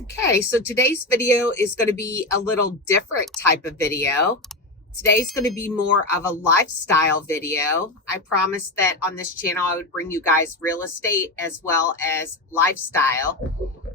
Okay, so today's video is going to be a little different type of video. Today's going to be more of a lifestyle video. I promised that on this channel I would bring you guys real estate as well as lifestyle.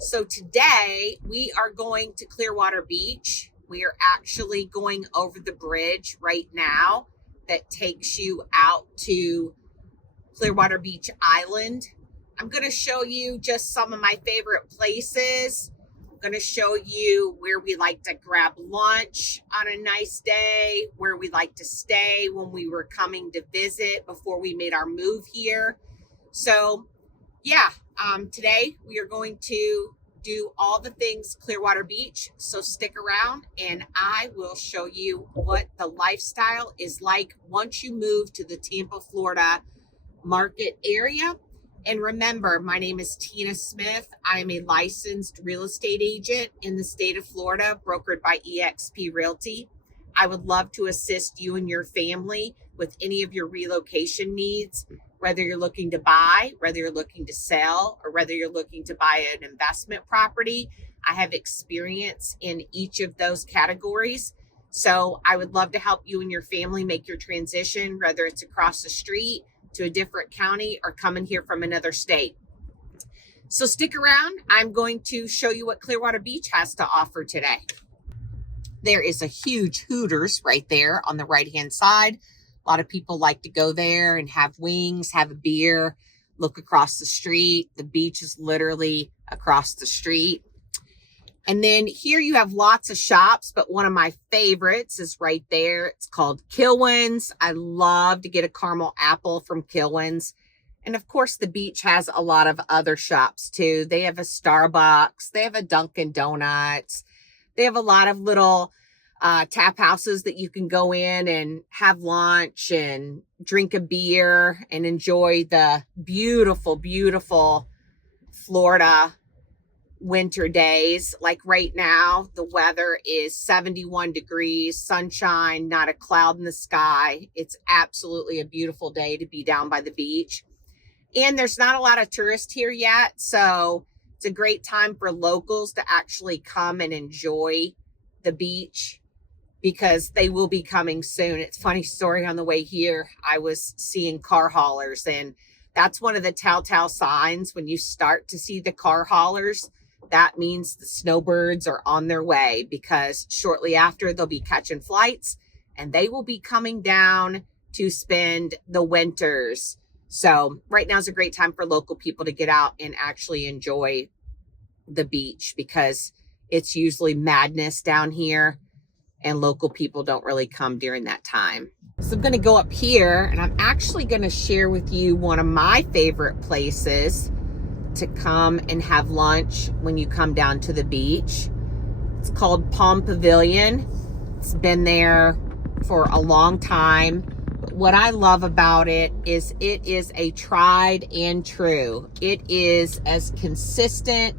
So today we are going to Clearwater Beach. We are actually going over the bridge right now that takes you out to Clearwater Beach Island. I'm going to show you just some of my favorite places. I'm going to show you where we like to grab lunch on a nice day, where we like to stay when we were coming to visit before we made our move here. So yeah, today we are going to do all the things Clearwater Beach. So stick around and I will show you what the lifestyle is like once you move to the Tampa, Florida market area. And remember, my name is Tina Smith. I am a licensed real estate agent in the state of Florida, brokered by eXp Realty. I would love to assist you and your family with any of your relocation needs, whether you're looking to buy, whether you're looking to sell, or whether you're looking to buy an investment property. I have experience in each of those categories. So I would love to help you and your family make your transition, whether it's across the street to a different county or coming here from another state. So stick around. I'm going to show you what Clearwater Beach has to offer today. There is a huge Hooters right there on the right-hand side. A lot of people like to go there and have wings, have a beer, look across the street. The beach is literally across the street. And then here you have lots of shops, but one of my favorites is right there. It's called Kilwins. I love to get a caramel apple from Kilwins. And of course, the beach has a lot of other shops too. They have a Starbucks. They have a Dunkin' Donuts. They have a lot of little tap houses that you can go in and have lunch and drink a beer and enjoy the beautiful, beautiful Florida winter days. Like right now, the weather is 71 degrees, sunshine, not a cloud in the sky. It's absolutely a beautiful day to be down by the beach. And there's not a lot of tourists here yet, so it's a great time for locals to actually come and enjoy the beach because they will be coming soon. It's a funny story. On the way here, I was seeing car haulers, and that's one of the telltale signs. When you start to see the car haulers, that means the snowbirds are on their way, because shortly after they'll be catching flights and they will be coming down to spend the winters. So right now is a great time for local people to get out and actually enjoy the beach, because it's usually madness down here and local people don't really come during that time. So I'm going to go up here and I'm actually going to share with you one of my favorite places to come and have lunch when you come down to the beach. It's called Palm Pavilion. It's been there for a long time. But what I love about it is a tried and true. It is as consistent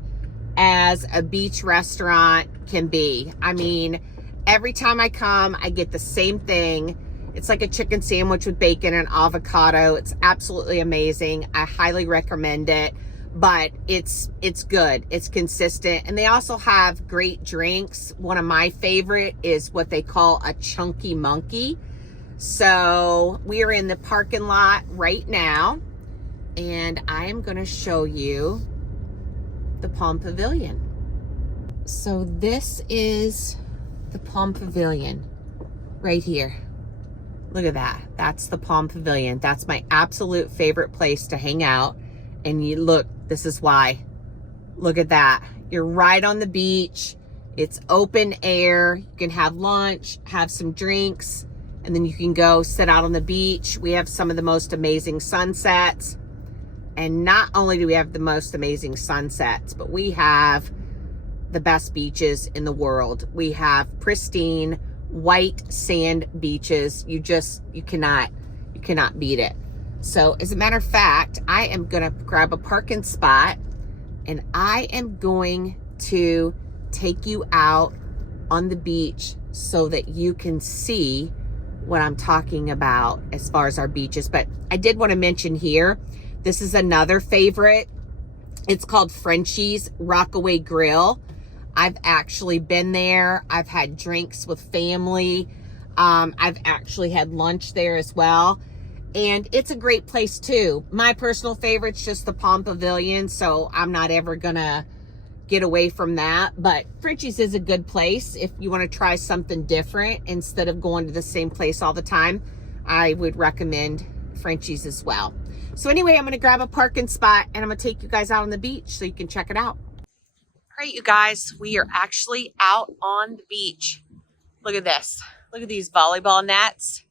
as a beach restaurant can be. I mean, every time I come, I get the same thing. It's like a chicken sandwich with bacon and avocado. It's absolutely amazing. I highly recommend it. But it's good, it's consistent. And they also have great drinks. One of my favorite is what they call a chunky monkey. So we are in the parking lot right now, and I am going to show you the Palm Pavilion. So this is the Palm Pavilion right here. Look at that. That's the Palm Pavilion. That's my absolute favorite place to hang out. And you look, this is why. Look at that. You're right on the beach. It's open air. You can have lunch, have some drinks, and then you can go sit out on the beach. We have some of the most amazing sunsets. And not only do we have the most amazing sunsets, but we have the best beaches in the world. We have pristine white sand beaches. You cannot beat it. So as a matter of fact, I am going to grab a parking spot and I am going to take you out on the beach so that you can see what I'm talking about as far as our beaches. But I did want to mention here, this is another favorite. It's called Frenchie's Rockaway Grill. I've actually been there. I've had drinks with family. I've actually had lunch there as well. And it's a great place too. My personal favorite's just the Palm Pavilion, so I'm not ever gonna get away from that. But Frenchie's is a good place if you want to try something different instead of going to the same place all the time. I would recommend Frenchie's as well. So anyway, I'm gonna grab a parking spot and I'm gonna take you guys out on the beach so you can check it out. All right, you guys, we are actually out on the beach. Look at this. Look at these volleyball nets.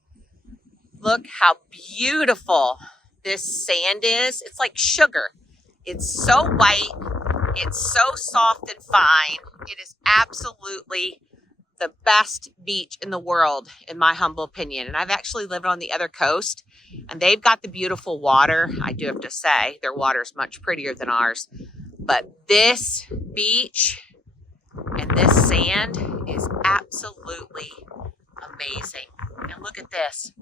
Look how beautiful this sand is. It's like sugar. It's so white. It's so soft and fine. It is absolutely the best beach in the world, in my humble opinion. And I've actually lived on the other coast, and they've got the beautiful water. I do have to say, their water is much prettier than ours. But this beach and this sand is absolutely amazing. And look at this.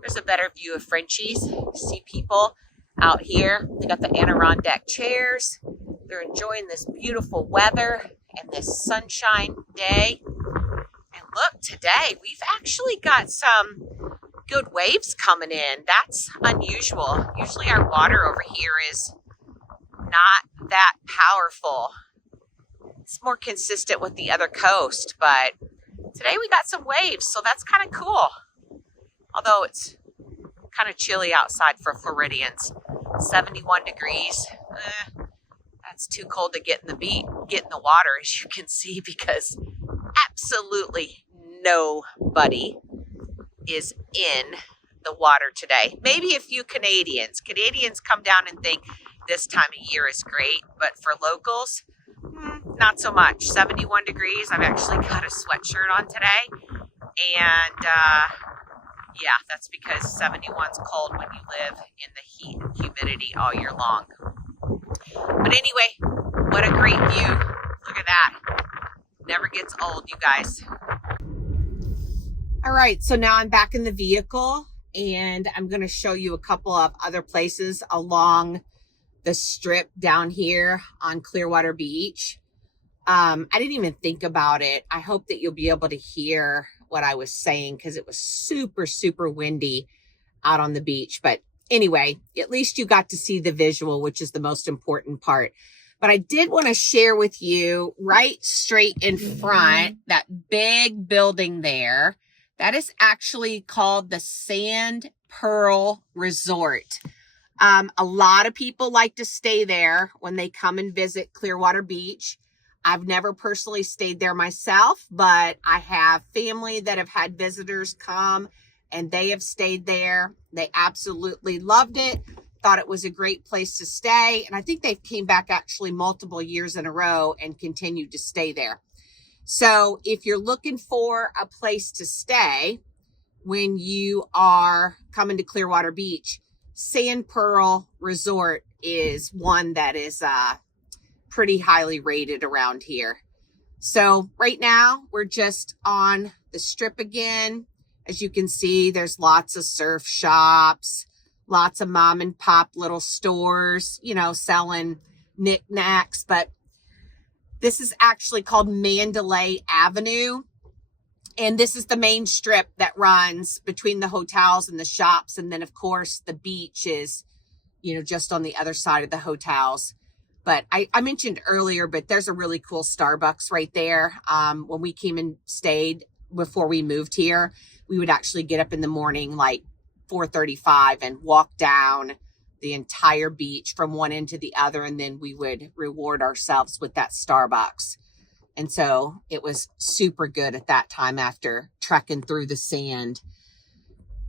There's a better view of Frenchie's. You see people out here. They got the Adirondack chairs. They're enjoying this beautiful weather and this sunshine day. And look, today we've actually got some good waves coming in. That's unusual. Usually our water over here is not that powerful. It's more consistent with the other coast, but today we got some waves, so that's kind of cool. Although it's kind of chilly outside for Floridians. 71 degrees. That's too cold to get in the water, as you can see, because absolutely nobody is in the water today. Maybe a few Canadians. Canadians come down and think this time of year is great, but for locals, not so much. 71 degrees. I've actually got a sweatshirt on today, and yeah, that's because 71's cold when you live in the heat and humidity all year long. But anyway, what a great view. Look at that. Never gets old, you guys. All right, so now I'm back in the vehicle, and I'm going to show you a couple of other places along the strip down here on Clearwater Beach. I didn't even think about it. I hope that you'll be able to hear what I was saying because it was super, super windy out on the beach. But anyway, at least you got to see the visual, which is the most important part. But I did want to share with you right straight in front, that big building there. That is actually called the Sand Pearl Resort. A lot of people like to stay there when they come and visit Clearwater Beach. I've never personally stayed there myself, but I have family that have had visitors come and they have stayed there. They absolutely loved it, thought it was a great place to stay. And I think they've came back actually multiple years in a row and continued to stay there. So if you're looking for a place to stay when you are coming to Clearwater Beach, Sand Pearl Resort is one that is pretty highly rated around here. So right now we're just on the strip again. As you can see, there's lots of surf shops, lots of mom and pop little stores, you know, selling knickknacks. But this is actually called Mandalay Avenue. And this is the main strip that runs between the hotels and the shops. And then, of course, the beach is, you know, just on the other side of the hotels. But I mentioned earlier, but there's a really cool Starbucks right there. When we came and stayed before we moved here, we would actually get up in the morning like 4:35 and walk down the entire beach from one end to the other. And then we would reward ourselves with that Starbucks. And so it was super good at that time after trekking through the sand.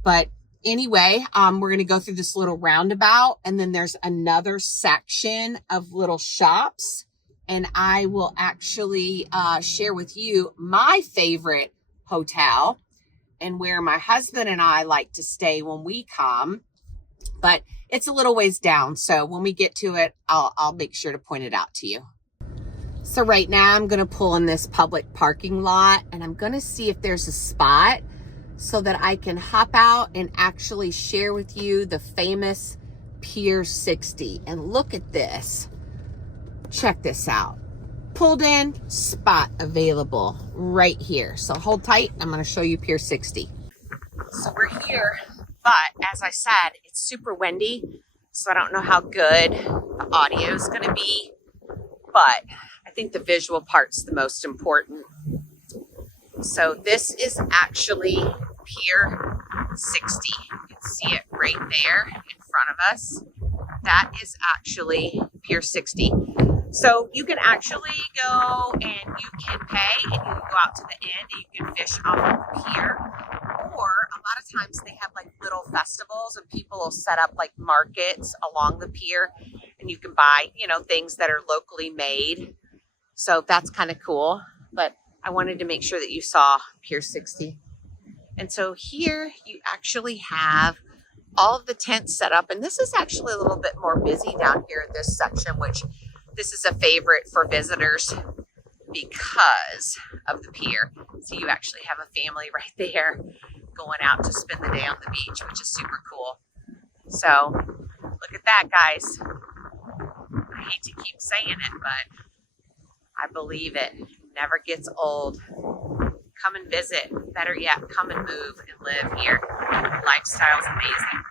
But anyway, we're going to go through this little roundabout, and then there's another section of little shops. And I will actually share with you my favorite hotel and where my husband and I like to stay when we come. But it's a little ways down. So when we get to it, I'll make sure to point it out to you. So right now I'm going to pull in this public parking lot, and I'm going to see if there's a spot so that I can hop out and actually share with you the famous Pier 60. And look at this. Check this out. pulled in spot available right here. So hold tight. I'm going to show you Pier 60. So we're here, but as I said, it's super windy. So I don't know how good the audio is going to be, but I think the visual part's the most important. So this is actually Pier 60. You can see it right there in front of us. That is actually Pier 60. So you can actually go and you can pay and you can go out to the end and you can fish off of the pier. Or a lot of times they have like little festivals and people will set up like markets along the pier and you can buy, you know, things that are locally made. So that's kind of cool. But I wanted to make sure that you saw Pier 60. And so here you actually have all of the tents set up. And this is actually a little bit more busy down here in this section, which this is a favorite for visitors because of the pier. So you actually have a family right there going out to spend the day on the beach, which is super cool. So look at that, guys. I hate to keep saying it, but I believe it never gets old. Come and visit. Better yet, come and move and live here. The lifestyle's amazing.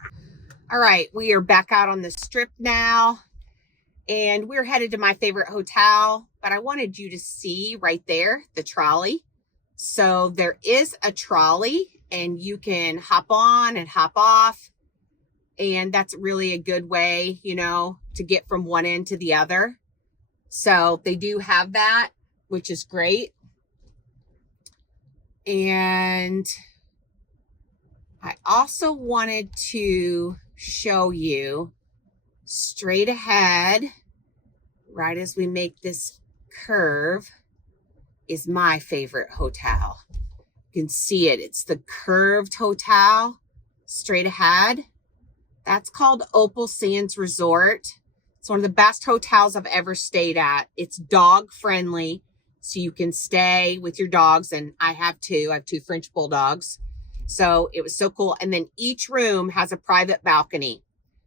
All right, we are back out on the strip now, and we're headed to my favorite hotel, but I wanted you to see right there the trolley. So there is a trolley, and you can hop on and hop off, and that's really a good way, you know, to get from one end to the other. So they do have that, which is great. And I also wanted to show you straight ahead, right as we make this curve, is my favorite hotel. You can see it. It's the curved hotel straight ahead. That's called Opal Sands Resort. It's one of the best hotels I've ever stayed at. It's dog friendly, so you can stay with your dogs. And I have two. I have two French bulldogs. So it was so cool. And then each room has a private balcony.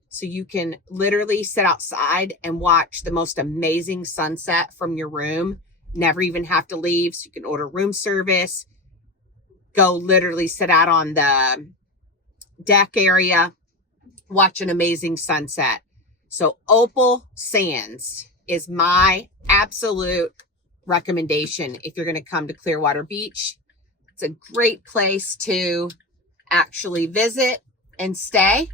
So you can literally sit outside and watch the most amazing sunset from your room. Never even have to leave. So you can order room service. Go literally sit out on the deck area. Watch an amazing sunset. So Opal Sands is my absolute recommendation if you're going to come to Clearwater Beach. It's a great place to actually visit and stay.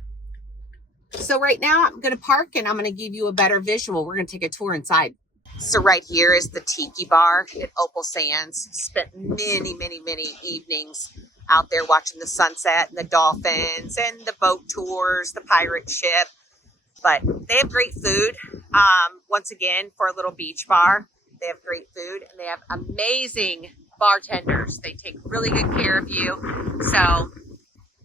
So right now I'm going to park and I'm going to give you a better visual. We're going to take a tour inside. So right here is the Tiki Bar at Opal Sands. Spent many, many, many evenings out there watching the sunset and the dolphins and the boat tours, the pirate ship. But they have great food. Once again, for a little beach bar, they have great food and they have amazing bartenders. They take really good care of you. So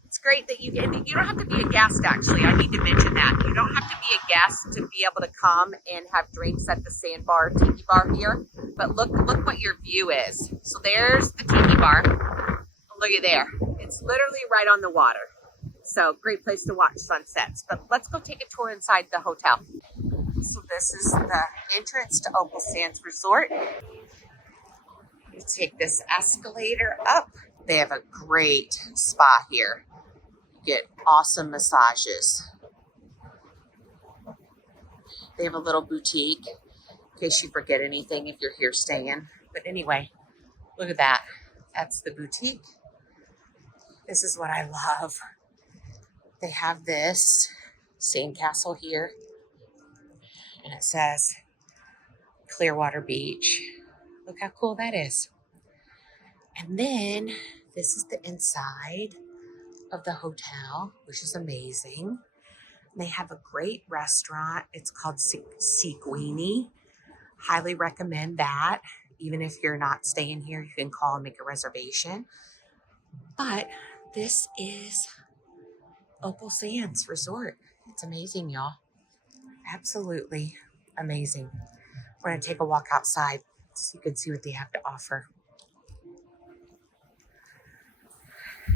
it's great that you don't have to be a guest, actually. I need to mention that. You don't have to be a guest to be able to come and have drinks at the Sandbar Tiki Bar here. But look what your view is. So there's the Tiki Bar. Look at there. It's literally right on the water. So great place to watch sunsets. But let's go take a tour inside the hotel. So this is the entrance to Opal Sands Resort. You take this escalator up. They have a great spa here. You get awesome massages. They have a little boutique in case you forget anything if you're here staying. But anyway, look at that. That's the boutique. This is what I love. They have this sandcastle here. And it says Clearwater Beach. Look how cool that is. And then this is the inside of the hotel, which is amazing. They have a great restaurant. It's called Sequini. Highly recommend that. Even if you're not staying here, you can call and make a reservation. But this is Opal Sands Resort. It's amazing, y'all. Absolutely amazing. We're going to take a walk outside so you can see what they have to offer.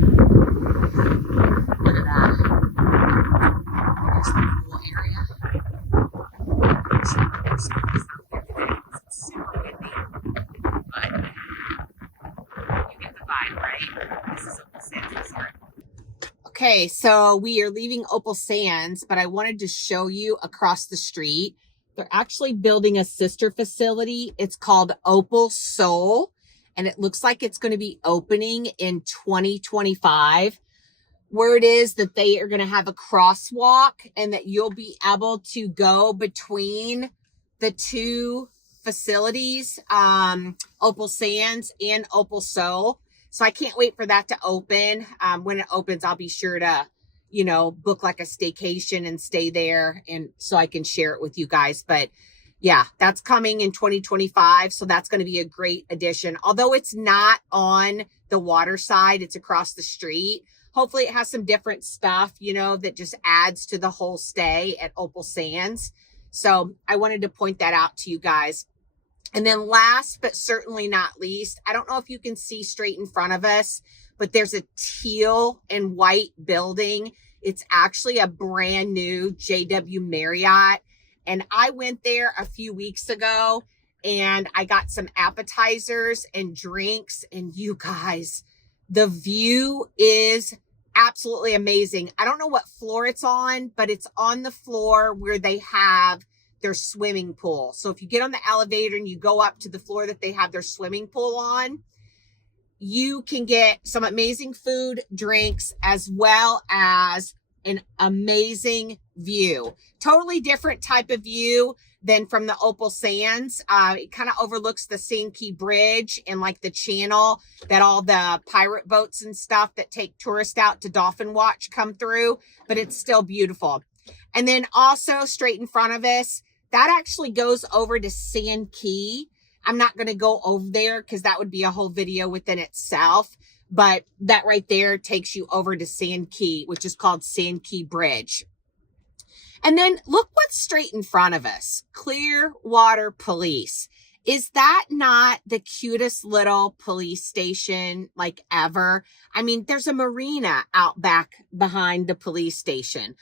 Look at that. There's the pool area. It's super windy. Okay, so we are leaving Opal Sands, but I wanted to show you across the street. They're actually building a sister facility. It's called Opal Soul, and it looks like it's going to be opening in 2025. Word is that they are going to have a crosswalk and that you'll be able to go between the two facilities, Opal Sands and Opal Soul. So I can't wait for that to open. When it opens, I'll be sure to, book like a staycation and stay there, and so I can share it with you guys. But yeah, that's coming in 2025. So that's going to be a great addition. Although it's not on the water side, it's across the street. Hopefully it has some different stuff, that just adds to the whole stay at Opal Sands. So I wanted to point that out to you guys. And then last, but certainly not least, I don't know if you can see straight in front of us, but there's a teal and white building. It's actually a brand new JW Marriott. And I went there a few weeks ago and I got some appetizers and drinks. And you guys, the view is absolutely amazing. I don't know what floor it's on, but it's on the floor where they have their swimming pool. So if you get on the elevator and you go up to the floor that they have their swimming pool on, you can get some amazing food, drinks, as well as an amazing view. Totally different type of view than from the Opal Sands. It kind of overlooks the Sand Key Bridge and like the channel that all the pirate boats and stuff that take tourists out to dolphin watch come through, but it's still beautiful. And then also straight in front of us, that actually goes over to Sand Key. I'm not going to go over there because that would be a whole video within itself. But that right there takes you over to Sand Key, which is called Sand Key Bridge. And then look what's straight in front of us. Clearwater Police. Is that not the cutest little police station like ever? I mean, there's a marina out back behind the police station.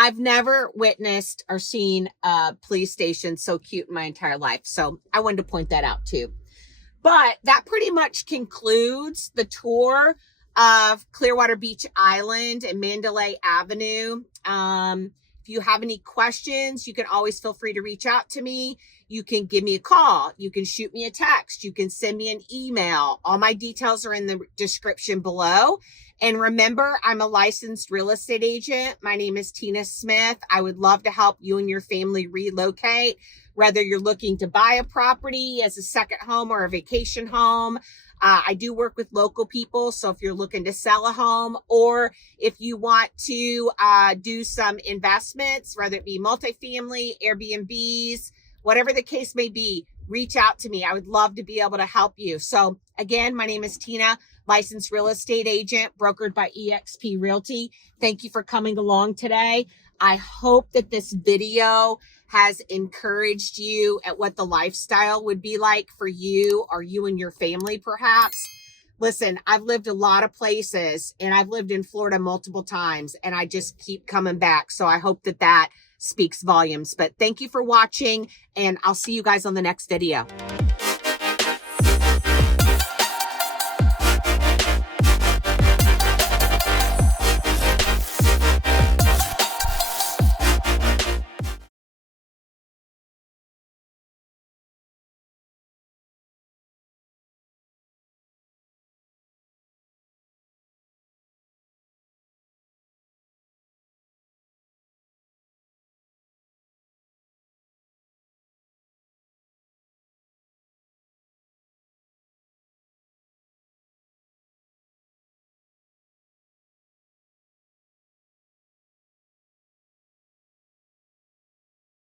I've never witnessed or seen a police station so cute in my entire life. So I wanted to point that out too. But that pretty much concludes the tour of Clearwater Beach Island and Mandalay Avenue. If you have any questions, you can always feel free to reach out to me. You can give me a call. You can shoot me a text. You can send me an email. All my details are in the description below. And remember, I'm a licensed real estate agent. My name is Tina Smith. I would love to help you and your family relocate, whether you're looking to buy a property as a second home or a vacation home. I do work with local people. So if you're looking to sell a home, or if you want to do some investments, whether it be multifamily, Airbnbs, whatever the case may be, reach out to me. I would love to be able to help you. So again, my name is Tina, licensed real estate agent, brokered by eXp Realty. Thank you for coming along today. I hope that this video has encouraged you at what the lifestyle would be like for you or you and your family, perhaps. Listen, I've lived a lot of places and I've lived in Florida multiple times and I just keep coming back. So I hope that that speaks volumes. But thank you for watching and I'll see you guys on the next video.